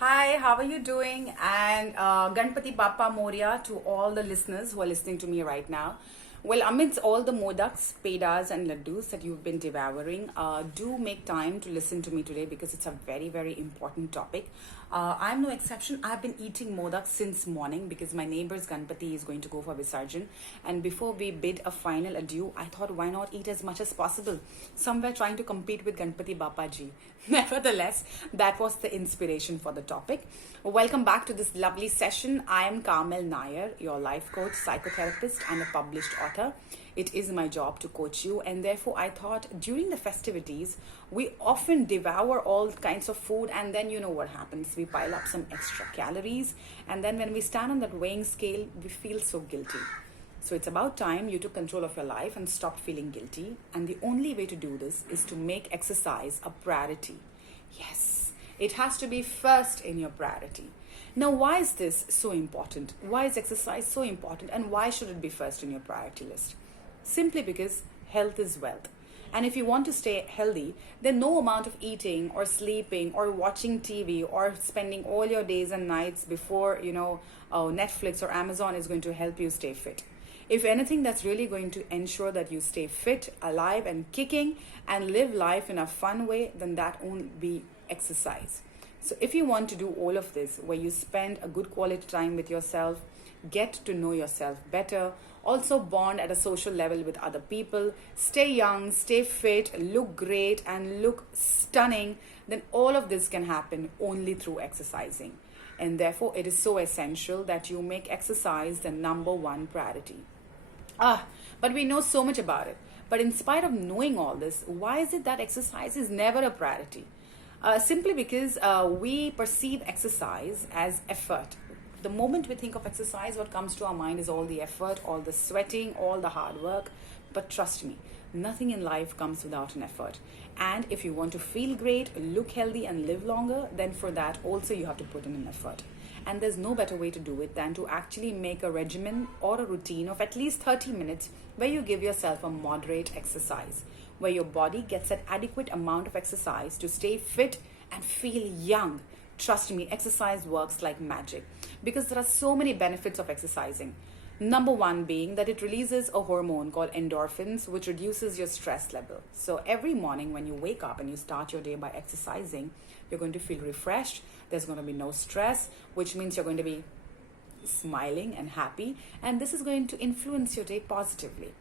Hi, how are you doing? And Ganpati Bappa Moria to all the listeners who are listening to me right now. Well, amidst all the modaks, pedas, and laddus that you've been devouring, do make time to listen to me today because it's a very, very important topic. I'm no exception. I've been eating modaks since morning because my neighbor's Ganpati is going to go for Visarjan. And before we bid a final adieu, I thought, why not eat as much as possible? Somewhere trying to compete with Ganpati Bappa ji. Nevertheless, that was the inspiration for the topic. Welcome back to this lovely session. I am Carmel Nair, your life coach, psychotherapist, and a published author. It is my job to coach you, and therefore, I thought during the festivities, we often devour all kinds of food, and then you know what happens. We pile up some extra calories, and then when we stand on that weighing scale, we feel so guilty. So it's about time you took control of your life and stopped feeling guilty. And the only way to do this is to make exercise a priority. Yes, it has to be first in your priority. Now, why is this so important? Why is exercise so important? And why should it be first in your priority list? Simply because health is wealth. And if you want to stay healthy, then no amount of eating or sleeping or watching TV or spending all your days and nights before, Netflix or Amazon is going to help you stay fit. If anything, that's really going to ensure that you stay fit, alive, and kicking and live life in a fun way, then that won't be exercise. So, if you want to do all of this, where you spend a good quality time with yourself, get to know yourself better, also bond at a social level with other people, stay young, stay fit, look great, and look stunning, then all of this can happen only through exercising. And therefore, it is so essential that you make exercise the number one priority. But we know so much about it. But in spite of knowing all this, why is it that exercise is never a priority? Simply because we perceive exercise as effort. The moment we think of exercise, what comes to our mind is all the effort, all the sweating, all the hard work. But trust me, nothing in life comes without an effort. And if you want to feel great, look healthy, and live longer, then for that also you have to put in an effort. And there's no better way to do it than to actually make a regimen or a routine of at least 30 minutes where you give yourself a moderate exercise, where your body gets an adequate amount of exercise to stay fit and feel young. Trust me, exercise works like magic because there are so many benefits of exercising. Number one being that it releases a hormone called endorphins, which reduces your stress level. So every morning when you wake up and you start your day by exercising, you're going to feel refreshed. There's going to be no stress, which means you're going to be smiling and happy. And this is going to influence your day positively.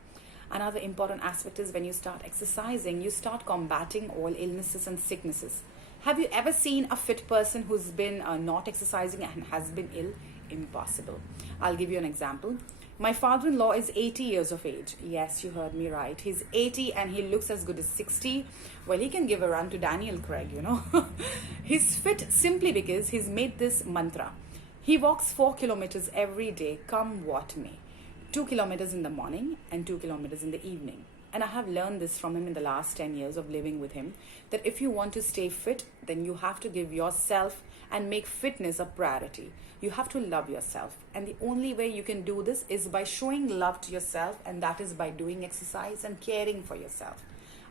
Another important aspect is when you start exercising, you start combating all illnesses and sicknesses. Have you ever seen a fit person who's been not exercising and has been ill? Impossible. I'll give you an example. My father-in-law is 80 years of age. Yes, you heard me right. He's 80 and he looks as good as 60. Well, he can give a run to Daniel Craig, He's fit simply because he's made this mantra. He walks 4 kilometers every day, come what may. 2 kilometers in the morning and 2 kilometers in the evening. And I have learned this from him in the last 10 years of living with him, that if you want to stay fit, then you have to give yourself and make fitness a priority. You have to love yourself. And the only way you can do this is by showing love to yourself, and that is by doing exercise and caring for yourself.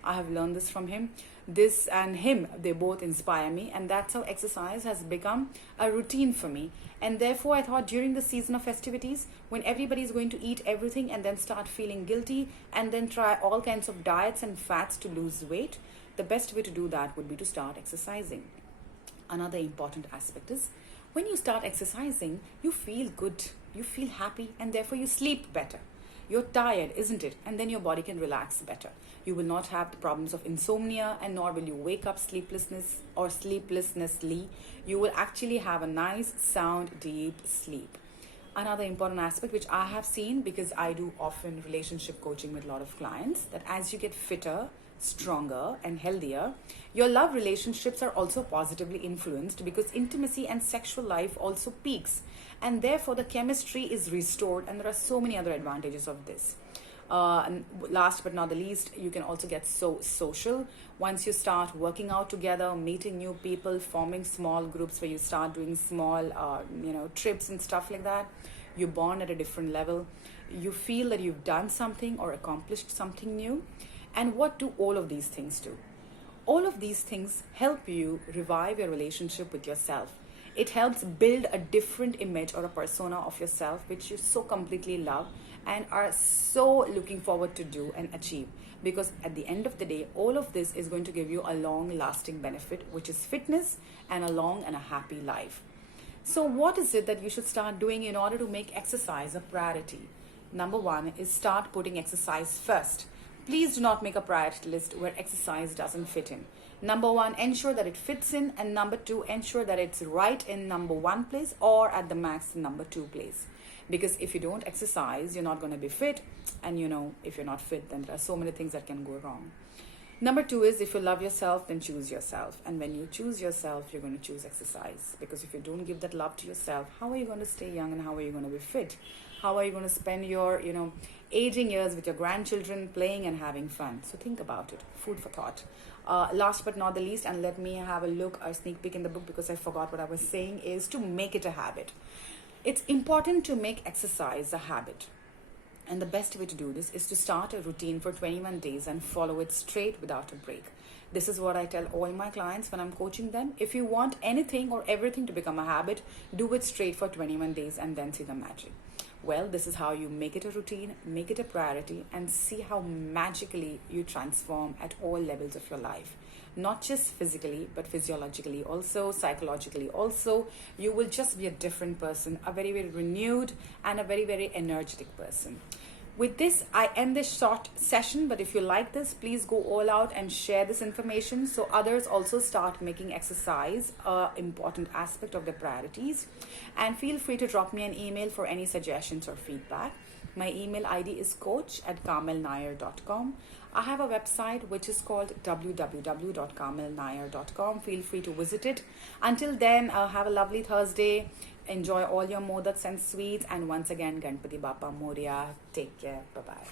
I have learned this from him. This and him, they both inspire me, and that's how exercise has become a routine for me. And therefore, I thought during the season of festivities, when everybody is going to eat everything and then start feeling guilty and then try all kinds of diets and fats to lose weight, the best way to do that would be to start exercising. Another important aspect is when you start exercising, you feel good, you feel happy, and therefore you sleep better. You're tired, isn't it? And then your body can relax better. You will not have the problems of insomnia, and nor will you wake up sleeplessness or sleeplessnessly. You will actually have a nice, sound, deep sleep. Another important aspect which I have seen, because I do often relationship coaching with a lot of clients, that as you get fitter, stronger, and healthier, your love relationships are also positively influenced because intimacy and sexual life also peaks, and therefore the chemistry is restored, and there are so many other advantages of this. And last but not the least, you can also get so social once you start working out together, meeting new people, forming small groups where you start doing small trips and stuff like that. You bond at a different level. You feel that you've done something or accomplished something new. And what do all of these things do? All of these things help you revive your relationship with yourself. It helps build a different image or a persona of yourself, which you so completely love and are so looking forward to do and achieve. Because at the end of the day, all of this is going to give you a long lasting benefit, which is fitness and a long and a happy life. So, what is it that you should start doing in order to make exercise a priority? Number one is start putting exercise first. Please do not make a priority list where exercise doesn't fit in. Number one, ensure that it fits in, and number two, ensure that it's right in number one place or at the max number two place. Because if you don't exercise, you're not going to be fit, and if you're not fit, then there are so many things that can go wrong. Number two is, if you love yourself, then choose yourself. And when you choose yourself, you're going to choose exercise. Because if you don't give that love to yourself, how are you going to stay young and how are you going to be fit? How are you going to spend your, aging years with your grandchildren playing and having fun? So think about it. Food for thought. Last but not the least, and let me have a look, a sneak peek in the book because I forgot what I was saying, is to make it a habit. It's important to make exercise a habit. And the best way to do this is to start a routine for 21 days and follow it straight without a break. This is what I tell all my clients when I'm coaching them. If you want anything or everything to become a habit, do it straight for 21 days and then see the magic. Well, this is how you make it a routine, make it a priority, and see how magically you transform at all levels of your life. Not just physically, but physiologically also, psychologically also. You will just be a different person, a very, very renewed and a very, very energetic person. With this, I end this short session, but if you like this, please go all out and share this information so others also start making exercise an important aspect of their priorities. And feel free to drop me an email for any suggestions or feedback. My email ID is coach@carmelnair.com. I have a website which is called www.carmelnair.com. Feel free to visit it. Until then, have a lovely Thursday. Enjoy all your modaks and sweets. And once again, Ganpati Bappa Moria. Take care. Bye-bye.